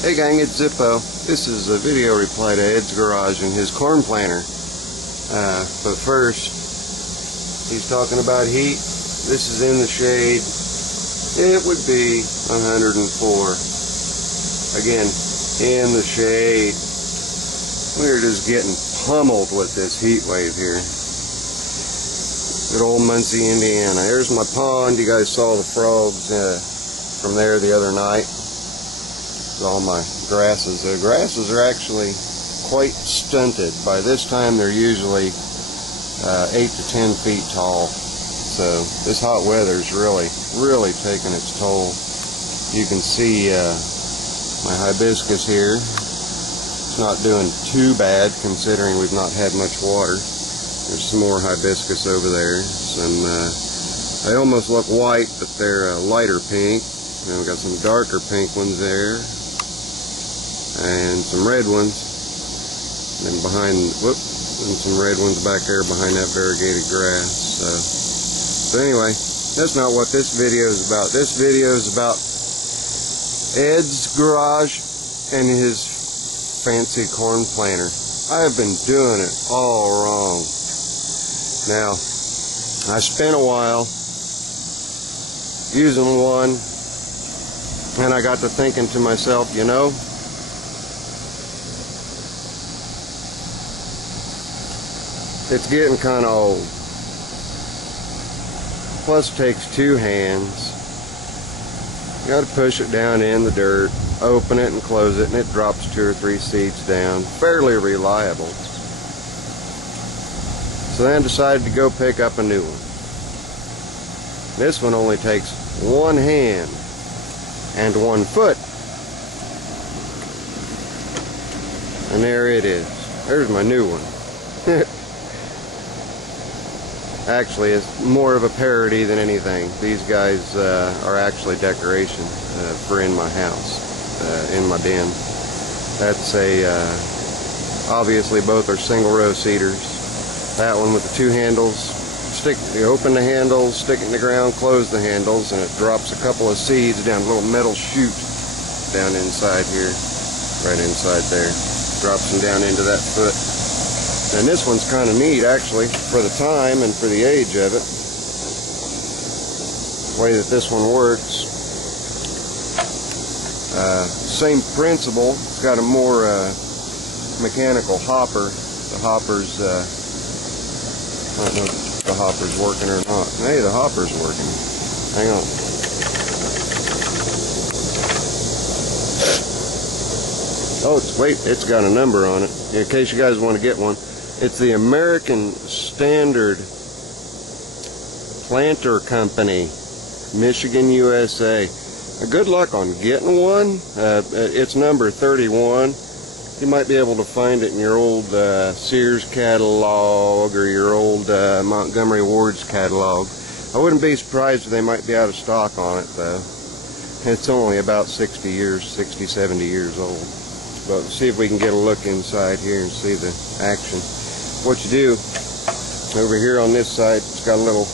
Hey gang, it's Zippo. This is a video reply to Edzgarage and his corn planter. But first, he's talking about heat. This is in the shade. It would be 104. Again, in the shade. We're just getting pummeled with this heat wave here. Good old Muncie, Indiana. Here's my pond. You guys saw the frogs from there the other night. All my grasses. The grasses are actually quite stunted. By this time they're usually 8 to 10 feet tall. So this hot weather is really taking its toll. You can see my hibiscus here. It's not doing too bad considering we've not had much water. There's some more hibiscus over there. They almost look white, but they're lighter pink. And we've got some darker pink ones there. And some red ones, and then behind, and some red ones back there behind that variegated grass. So anyway, that's not what this video is about. This video is about Edzgarage and his fancy corn planter. I have been doing it all wrong. Now, I spent a while using one, and I got to thinking to myself, you know, it's getting kind of old. Plus, it takes two hands. You got to push it down in the dirt, open it and close it, and it drops 2 or 3 seeds down. Fairly reliable. So then I decided to go pick up a new one. This one only takes one hand and 1 foot. And there it is. There's my new one. Actually, it's more of a parody than anything. These guys are actually decoration for in my house, in my den. That's obviously both are single row seeders. That one with the 2 handles, you open the handles, stick it in the ground, close the handles, and it drops a couple of seeds down a little metal chute down inside here, right inside there. Drops them down into that foot. And this one's kind of neat, actually, for the time and for the age of it. The way that this one works. Same principle. It's got a more mechanical hopper. The hopper's, I don't know if the hopper's working or not. Hey, the hopper's working. Hang on. Oh, it's got a number on it, in case you guys want to get one. It's the American Standard Planter Company, Michigan, USA. Good luck on getting one. It's number 31. You might be able to find it in your old Sears catalog or your old Montgomery Ward's catalog. I wouldn't be surprised if they might be out of stock on it, though. It's only about 70 years old. But see if we can get a look inside here and see the action. What you do, over here on this side, it's got a little,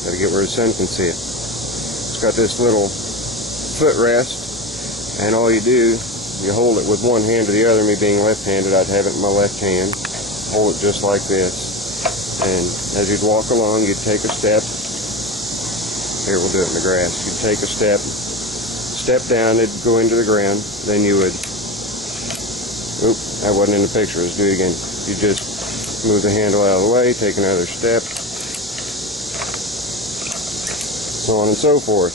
gotta get where the sun can see it. It's got this little footrest, and all you do, you hold it with one hand to the other. Me being left-handed, I'd have it in my left hand. Hold it just like this. And as you'd walk along, you'd take a step. Here, we'll do it in the grass. You'd take a step down, it'd go into the ground, then you would, oop, that wasn't in the picture, let's do it again. You just move the handle out of the way, take another step, so on and so forth.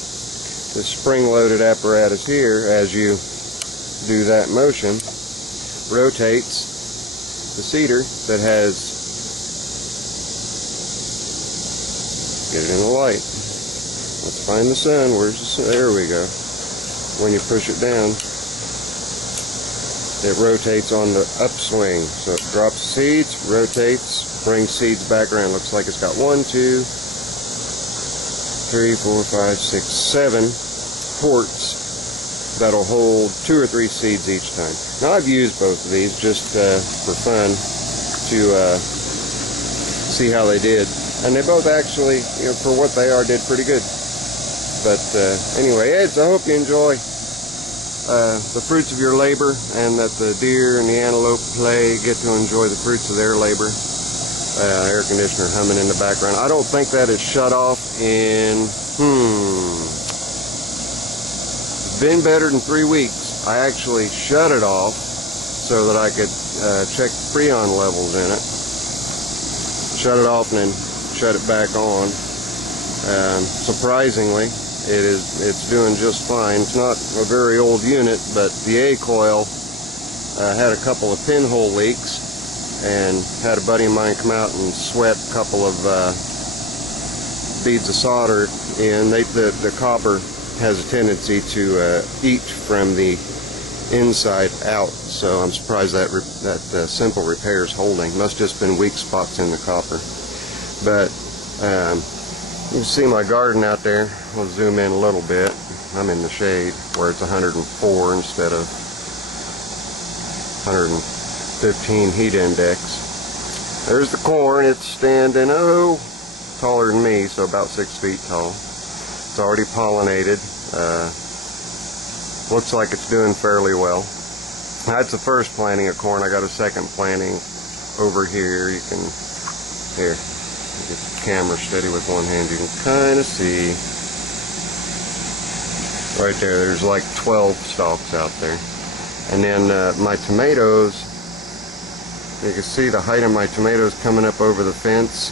This spring-loaded apparatus here, as you do that motion, rotates the seeder that has, get it in the light. Let's find the sun. Where's the sun? There we go. When you push it down, it rotates on the upswing. So it drops seeds, rotates, brings seeds back around. Looks like it's got 1, 2, 3, 4, 5, 6, 7 ports that'll hold 2 or 3 seeds each time. Now I've used both of these just for fun to see how they did. And they both actually, you know, for what they are, did pretty good. But anyway, Eds, I hope you enjoy. the fruits of your labor, and that the deer and the antelope get to enjoy the fruits of their labor. Air conditioner humming in the background. I don't think that is shut off in, it's been better than 3 weeks. I actually shut it off so that I could check the freon levels in it. Shut it off and then shut it back on. Surprisingly, it's doing just fine. It's not a very old unit, but the A coil had a couple of pinhole leaks, and had a buddy of mine come out and sweat a couple of beads of solder in. The copper has a tendency to eat from the inside out, so I'm surprised that simple repair is holding. Must just been weak spots in the copper. But you can see my garden out there. I'll zoom in a little bit. I'm in the shade where it's 104 instead of 115 heat index. There's the corn. It's standing, taller than me, so about 6 feet tall. It's already pollinated. Looks like it's doing fairly well. That's the first planting of corn. I got a second planting over here. You can, here, get the camera steady with one hand. You can kind of see right there. There's like 12 stalks out there. And then my tomatoes, you can see the height of my tomatoes coming up over the fence.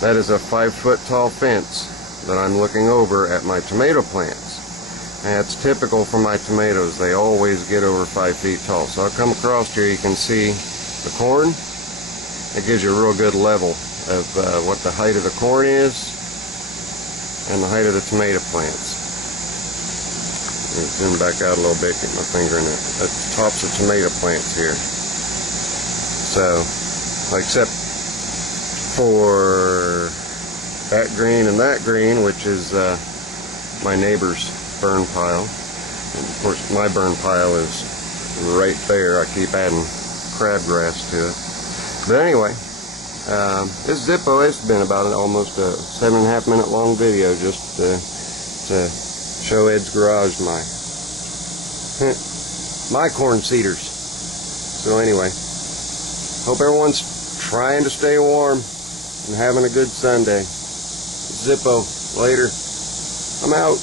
That is a 5-foot tall fence that I'm looking over at my tomato plants. And it's typical for my tomatoes. They always get over 5 feet tall. So I'll come across here, you can see the corn. It gives you a real good level of what the height of the corn is and the height of the tomato plants. Let me zoom back out a little bit, get my finger in the tops of tomato plants here. So, except for that green and that green, which is my neighbor's burn pile. And of course, my burn pile is right there. I keep adding crabgrass to it. But anyway, this Zippo has been about almost a 7.5 minute long video just to show Edzgarage my corn seeders. So anyway, hope everyone's trying to stay warm and having a good Sunday. Zippo, later. I'm out.